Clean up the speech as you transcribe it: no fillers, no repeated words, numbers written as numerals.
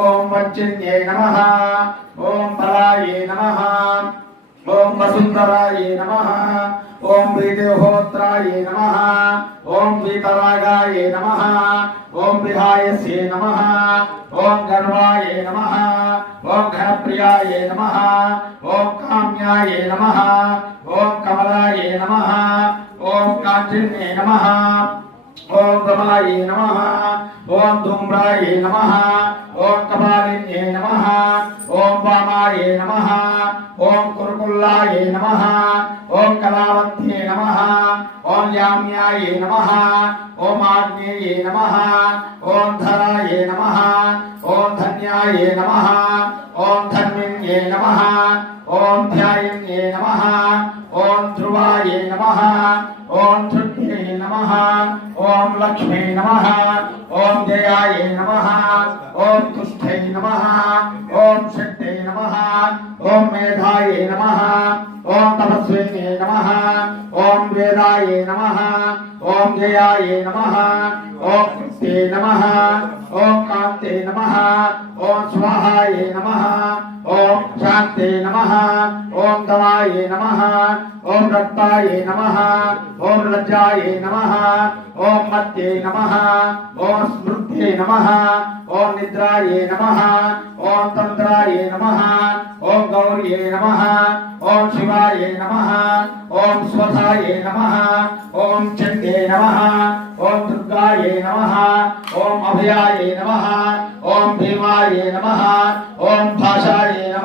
ओम वच्चिन्ये नमः ओम बलाये नमः ओम वसुंधराये नमः ओम वीतिहोत्राये नमः ओम वीतरागाये नमः ओम विहायस्ये नमः ओम गर्वाये नमः ओम घनप्रियाये नमः ओम काम्याये नमः ओम कमलाये नमः ओम कांचिन्ये नमः ओम रमाये नमः ओम धूम्राये नमः ओम कपालिन्ये नमः ओम वामाये नमः ओम कुरुकुल्लाये नमः ओम कलावत्ये नमः ओम याम्याये नमः ओम आग्नेये नमः ओम धराये नमः ओम धन्याये नमः ओम धन्विन्ये नमः ओम ध्यायिन्ये नमः ओम ध्रुवाये नमः ओम धृत्ये नमः ओम लक्ष्मी नमः ओम जयाये नमः ओम तुष्टे नमः ओम शक्ते नमः ओम मेधाये नमः ओम तपस्विने नमः ओम वेदाये नमः ओम जयाये नमः ओम कृत्ये नमः ओम कांते नमः ओम स्वाहाये नमः ओम शांते नमः ओम दवाये नमः ओम रक्ताये नमः ओम लज्जाये नमः ओम मत्ये नमः ओम स्मृत्ये नमः ओम निद्राये नमः ओम तंद्राये नमः ओम गौर्ये नमः ओम शिवाये नमः ओम स्वधाये नमः ओम चंडे नमः ओम दुर्गाये नमः ओम अभयाये नमः ओम भीमाये नमः ओम भाषाये नमः